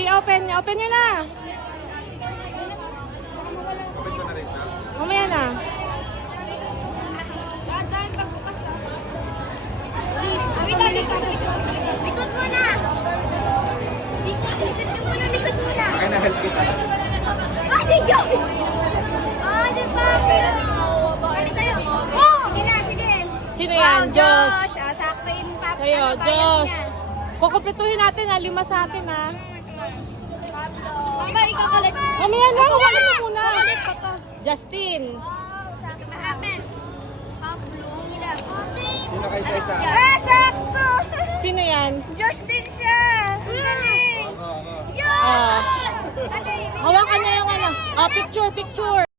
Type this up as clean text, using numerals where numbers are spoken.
Sige, open nyo na. Mamaya na. Likod mo na! Likod mo na! Kaya na-help kita. Ah, si Joe! Ah, si Fabio! Balik tayo! Oh! Sige na, sige! Sino yan? Josh. Ah, sakto yung Pablo. Sa'yo, Josh. Kukumpletuhin natin ha. 5 sa atin ha. Papa, ikaw kalit. Mamaya na. Huwagin mo muna. Justin. Sakto na akin. Pablo. Sino kayo sa isa? Ah, sakto! Sino yan? Josh din siya! Ang galing! Ako. Yun! Ah. Ate, Hawakan niya yung ano. Picture.